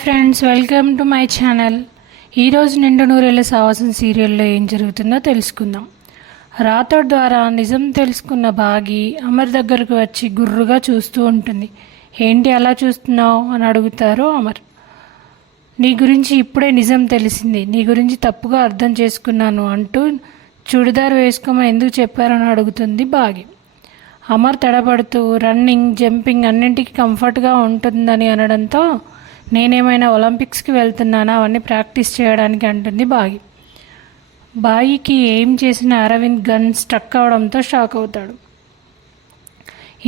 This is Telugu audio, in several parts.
Friends, welcome to my channel. ఈరోజు నిండు నూరేళ్ల సావాసం సీరియల్లో ఏం జరుగుతుందో తెలుసుకుందాం. రాథోడ్ ద్వారా నిజం తెలుసుకున్న భాగి అమర్ దగ్గరకు వచ్చి గుర్రుగా చూస్తూ ఉంటుంది. ఏంటి అలా చూస్తున్నావు అని అడుగుతారు అమర్. నీ గురించి ఇప్పుడే నిజం తెలిసింది, నీ గురించి తప్పుగా అర్థం చేసుకున్నాను అంటూ చుడిదార్ వేసుకోమని ఎందుకు చెప్పారని అడుగుతుంది భాగి. అమర్ తడబడుతూ రన్నింగ్, జంపింగ్ అన్నింటికి కంఫర్ట్గా ఉంటుందని అనడంతో నేనేమైనా ఒలింపిక్స్కి వెళ్తున్నానా, అవన్నీ ప్రాక్టీస్ చేయడానికి అంటుంది భాగి. భాగికి ఏం చేసిన అరవింద్ గన్ స్ట్రక్ అవడంతో షాక్ అవుతాడు.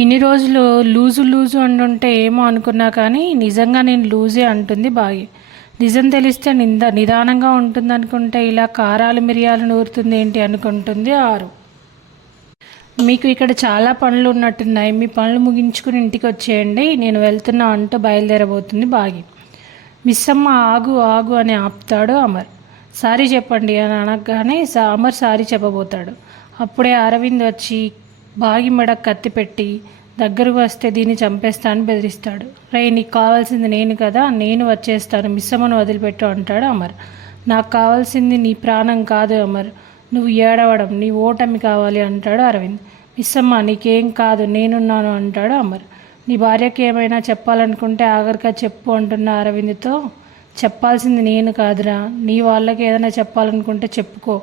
ఇన్ని రోజులు లూజు అంటుంటే ఏమో అనుకున్నా కానీ నిజంగా నేను లూజే అంటుంది భాగి. నిజం తెలిస్తే నిదానంగా ఉంటుంది అనుకుంటే ఇలా కారాలు మిరియాలు నూరుతుంది ఏంటి అనుకుంటుంది ఆరు. మీకు ఇక్కడ చాలా పనులు ఉన్నట్టున్నాయి, మీ పనులు ముగించుకుని ఇంటికి వచ్చేయండి, నేను వెళ్తున్నా అంటూ బయలుదేరబోతుంది భాగి. మిస్సమ్మ ఆగు ఆగు అని ఆపుతాడు అమర్. సారీ చెప్పండి అని అనగానే అమర్ సారీ చెప్పబోతాడు. అప్పుడే అరవింద్ వచ్చి భాగి మెడ కత్తి పెట్టి దగ్గరకు వస్తే దీన్ని చంపేస్తాను బెదిరిస్తాడు. నీకు కావాల్సింది నేను కదా, నేను వచ్చేస్తాను, మిస్సమ్మను వదిలిపెట్టు అంటాడు అమర్. నాకు కావాల్సింది నీ ప్రాణం కాదు అమర్, నువ్వు ఏడవడం, నీ ఓటమి కావాలి అంటాడు అరవింద్. మిస్సమ్మ నీకేం కాదు, నేనున్నాను అంటాడు అమర్. నీ భార్యకి ఏమైనా చెప్పాలనుకుంటే ఆఖరిగా చెప్పు అంటున్న అరవింద్తో, చెప్పాల్సింది నేను కాదురా, నీ వాళ్ళకి ఏదైనా చెప్పాలనుకుంటే చెప్పుకో,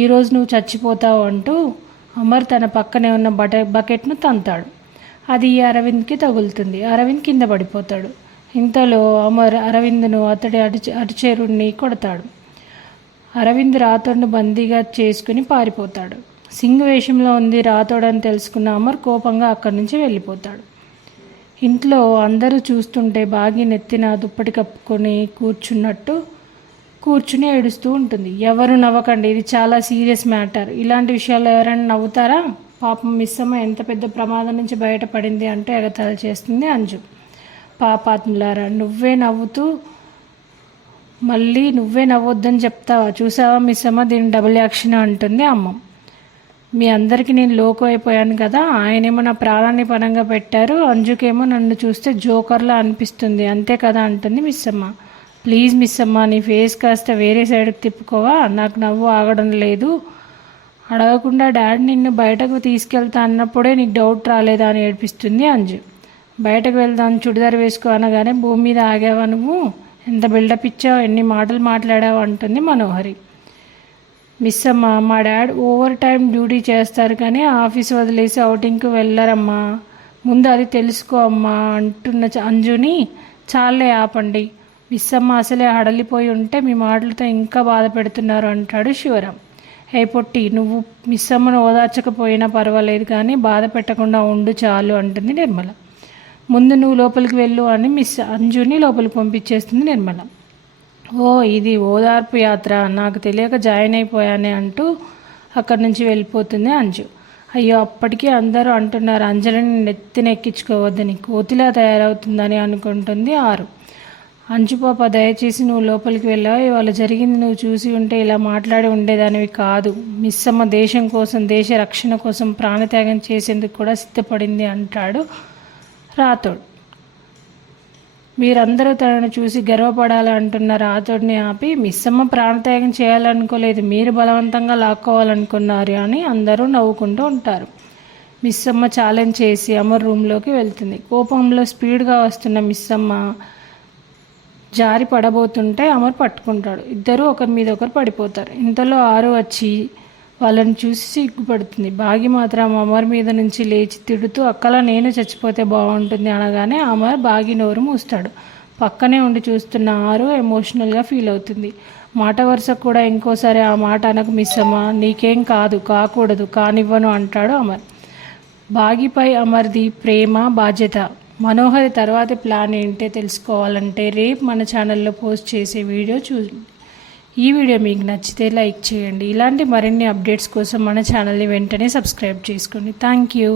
ఈరోజు నువ్వు చచ్చిపోతావు అంటూ అమర్ తన పక్కనే ఉన్న బకెట్ను తంతాడు. అది అరవింద్కి తగులుతుంది. అరవింద్ కింద పడిపోతాడు. ఇంతలో అమర్ అరవింద్ను అతడి అటుచేరుడిని కొడతాడు. అరవింద్ రాథోడ్ను బందీగా చేసుకుని పారిపోతాడు. సింగ్ వేషంలో ఉంది రాథోడ్ అని తెలుసుకున్న అమర్ కోపంగా అక్కడి నుంచి వెళ్ళిపోతాడు. ఇంట్లో అందరూ చూస్తుంటే భాగి నెత్తిన దుప్పటి కప్పుకొని కూర్చుని ఏడుస్తూ ఉంటుంది. ఎవరు నవ్వకండి, ఇది చాలా సీరియస్ మ్యాటర్, ఇలాంటి విషయాల్లో ఎవరైనా నవ్వుతారా? పాపం మిస్సమ్మ ఎంత పెద్ద ప్రమాదం నుంచి బయటపడింది అంటూ ఎగతాళి చేస్తుంది అంజు. పాపాత్ములారా, నువ్వే నవ్వొద్దని చెప్తావా? చూసావా మిస్సమ్మ, దీని డబుల్ యాక్షన్ అంటుంది అమ్మ. మీ అందరికీ నేను లోకు అయిపోయాను కదా, ఆయనేమో నా ప్రాణాన్ని పణంగా పెట్టారు, అంజుకేమో నన్ను చూస్తే జోకర్లా అనిపిస్తుంది, అంతే కదా అంటుంది మిస్సమ్మ. ప్లీజ్ మిస్సమ్మ, నీ ఫేస్ కాస్త వేరే సైడ్కి తిప్పుకోవా, నాకు నవ్వు ఆగడం లేదు. అడగకుండా డాడీ నిన్ను బయటకు తీసుకెళ్తా అన్నప్పుడే నీకు డౌట్ రాలేదా అని ఏడిపిస్తుంది అంజు. బయటకు వెళ్దాం, చుడిదార్ వేసుకో అనగానే భూమి మీద ఆగావా నువ్వు, ఎంత బిల్డప్ ఇచ్చావు, ఎన్ని మాటలు మాట్లాడావు అంటుంది మనోహరి. మిస్సమ్మ, మా డాడ్ ఓవర్ టైం డ్యూటీ చేస్తారు కానీ ఆఫీస్ వదిలేసి అవుటింగ్కి వెళ్ళరమ్మా, ముందు అది తెలుసుకో అమ్మా అంటున్న అంజుని చాలే ఆపండి, మిస్సమ్మ అసలే హడలిపోయి ఉంటే మీ మాటలతో ఇంకా బాధ పెడుతున్నారు అంటాడు శివరాం. పొట్టి, నువ్వు మిస్సమ్మను ఓదార్చకపోయినా పర్వాలేదు కానీ బాధ పెట్టకుండా ఉండు చాలు అంటుంది నిర్మల. ముందు నువ్వు లోపలికి వెళ్ళు అని అంజుని లోపలికి పంపించేస్తుంది నిర్మల. ఇది ఓదార్పు యాత్ర, నాకు తెలియక జాయిన్ అయిపోయానే అంటూ అక్కడి నుంచి వెళ్ళిపోతుంది అంజు. అయ్యో, అప్పటికీ అందరూ అంటున్నారు అంజలిని నెత్తినెక్కించుకోవద్దని, కోతిలా తయారవుతుందని అనుకుంటుంది ఆరు. అంజు పాప, దయచేసి నువ్వు లోపలికి వెళ్ళావు, ఇవాళ జరిగింది నువ్వు చూసి ఉంటే ఇలా మాట్లాడి ఉండేదానివి కాదు, మిస్సమ్మ దేశం కోసం, దేశ రక్షణ కోసం ప్రాణత్యాగం చేసేందుకు కూడా సిద్ధపడింది అంటాడు రాథోడ్. మీరందరూ తనను చూసి గర్వపడాలి అంటున్న రాథోడ్ని ఆపి, మిస్సమ్మ ప్రాణత్యాగం చేయాలనుకోలేదు, మీరు బలవంతంగా లాక్కోవాలనుకున్నారు అని అందరూ నవ్వుకుంటూ ఉంటారు. మిస్సమ్మ ఛాలెంజ్ చేసి అమర్ రూమ్లోకి వెళ్తుంది. కోపంలో స్పీడ్గా వస్తున్న మిస్సమ్మ జారి పడబోతుంటే అమర్ పట్టుకుంటాడు. ఇద్దరూ ఒకరి మీద ఒకరు పడిపోతారు. ఇంతలో ఆరు వచ్చి వాళ్ళని చూసి సిగ్గుపడుతుంది. భాగి మాత్రం అమర్ మీద నుంచి లేచి తిడుతూ, అక్కలా నేను చచ్చిపోతే బాగుంటుంది అనగానే అమర్ భాగి నోరు మూస్తాడు. పక్కనే ఉండి చూస్తున్న ఆరు ఎమోషనల్గా ఫీల్ అవుతుంది. మాట వరుస కూడా ఇంకోసారి ఆ మాట అనకు మిస్సమ్మ, నీకేం కాదు, కాకూడదు, కానివ్వను అంటాడు అమర్. భాగిపై అమర్ది ప్రేమ, బాధ్యత. మనోహరి తర్వాతి ప్లాన్ ఏంటో తెలుసుకోవాలంటే రేపు మన ఛానల్లో పోస్ట్ చేసే వీడియో చూడండి. ఈ వీడియో మీకు నచ్చితే లైక్ చేయండి. ఇలాంటి మరిన్ని అప్డేట్స్ కోసం మన ఛానల్ని వెంటనే సబ్స్క్రైబ్ చేసుకోండి. Thank you.